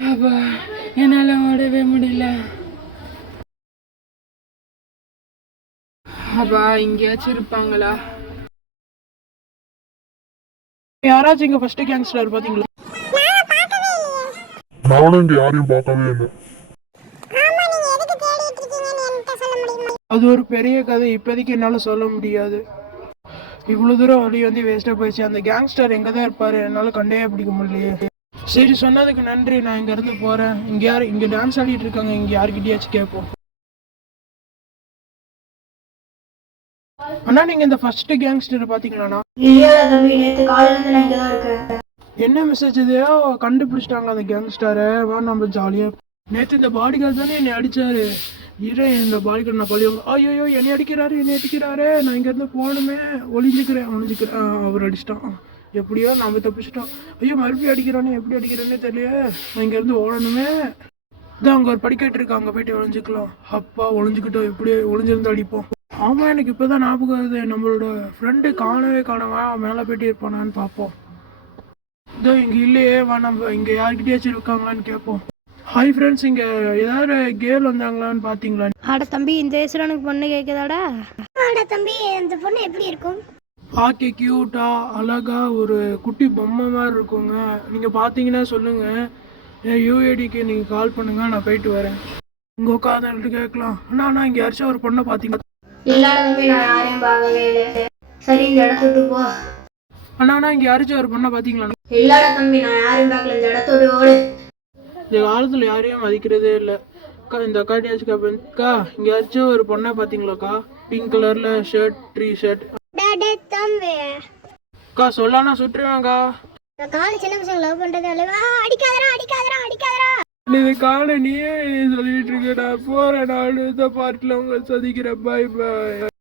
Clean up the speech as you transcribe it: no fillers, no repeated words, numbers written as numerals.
அப்பா என்னால் ஓடவே முடியல. அப்பா எங்கேயாச்சும் இருப்பாங்களா? யாராச்சும் இங்க ஃபர்ஸ்ட் கேங்ஸ்டர் பாத்தீங்களா? நானும் இங்க யாரையும் பார்க்கவே இல்லை. அது ஒரு பெரிய கதை, இப்போதைக்கு என்னால சொல்ல முடியாது. இவ்வளவு தூரம் வழி வந்து வேஸ்டா போயிடுச்சு. அந்த கேங்ஸ்டர் எங்க தான் இருப்பாரு, என்னால கண்டே பிடிக்க முடியலையே. சரி, சொன்னதுக்கு நன்றி. நான் இங்க இருந்து போறேன். இங்க டான்ஸ் ஆடிட்டு இருக்காங்க, இங்க யாருக்கிட்டயாச்சும் கேட்போம். அண்ணா, நீங்க இந்த ஃபர்ஸ்ட் கேங்ஸ்டர் பாத்தீங்களாண்ணா? என்ன மெசேஜ் இதையோ கண்டுபிடிச்சிட்டாங்க அந்த கேங்ஸ்டரை. வா நம்ம ஜாலியா. நேற்று இந்த பாடி கார்டு தானே என்னை அடிச்சாரு. இந்த பாடி கார்டு நான் பழி. ஐயோ, என்னை அடிக்கிறாரு. நான் இங்க இருந்து போகணுமே. ஒளிஞ்சுக்கிறேன். அவர் அடிச்சிட்டான். எப்படியோ நம்ம தப்பிச்சிட்டோம். ஐயோ, மறுபடியும் அடிக்கிறானே. எப்படி அடிக்கிறானே தெரியல. நான் இங்க இருந்து ஓடணுமே. இதான் அங்க ஒரு படிக்கட்டு இருக்கு, அங்க போயிட்டு ஒளிஞ்சுக்கலாம். அப்பா, ஒளிஞ்சுக்கிட்டோம். எப்படியே ஒளிஞ்சிருந்து அடிப்போம். ஆமா, எனக்கு இப்பதான் ஞாபகம் வருது. நம்மளோட ஃப்ரெண்டு காணவா மேலே போயிட்டு இருப்பானான்னு பார்ப்போம். இதோ இங்க இல்லையே. வா நம்ம இங்க யாருக்கிட்டயாச்சும் இருக்காங்களான்னு கேட்போம். ஹாய் ஃப்ரெண்ட்ஸ், இங்க ஏதாவது கேர்ள் வந்தாங்களான்னு பாத்தீங்களா? ஆட தம்பி, இந்த வயசுல எனக்கு பொண்ணு கேட்குதாடா? ஆட தம்பி, இந்த பொண்ணு எப்படி இருக்கும்? பார்க்க கியூட்டா அழகா ஒரு குட்டி பொம்மை மாதிரி இருக்குங்க. நீங்க பாத்தீங்கன்னா சொல்லுங்க. யூஏடிக்கு நீங்க கால் பண்ணுங்க, நான் போயிட்டு வரேன். இங்க உட்காந்து கேட்கலாம். அண்ணா இங்க யாராச்சும் ஒரு பொண்ணை பாத்தீங்களா? இல்ல தம்பி, நான் யாரையும் பார்க்கவே இல்லை. சரி, இந்த இடத்துக்கு போ. அண்ணா இங்க யாராச்சும் ஒரு பொண்ணை பாத்தீங்களா? இல்ல தம்பி, நான் யாரையும் பார்க்கல. இந்த இடத்தோடு ஓடு. இந்த காலத்துல யாரையும் மதிக்கிறதே இல்லை. இந்த அக்காட்டியாச்சும் கேட்பேன்க்கா, இங்க யாராச்சும் ஒரு பொண்ணை பாத்தீங்களாக்கா? பிங்க் கலர்ல ஷர்ட், ட்ரீ ஷர்ட். அக்கா சொல்லானா சுட்டுருவாங்கக்கா. காலை சின்ன பசங்க லவ் பண்றது அல்லவா? அடிக்காதரா. இது காலை நீயே சொல்லிட்டு இருக்கடா. போறேன், நான் அடுத்த பார்ட்ல உங்களை சந்திக்கிறேன். பாய் பாய்.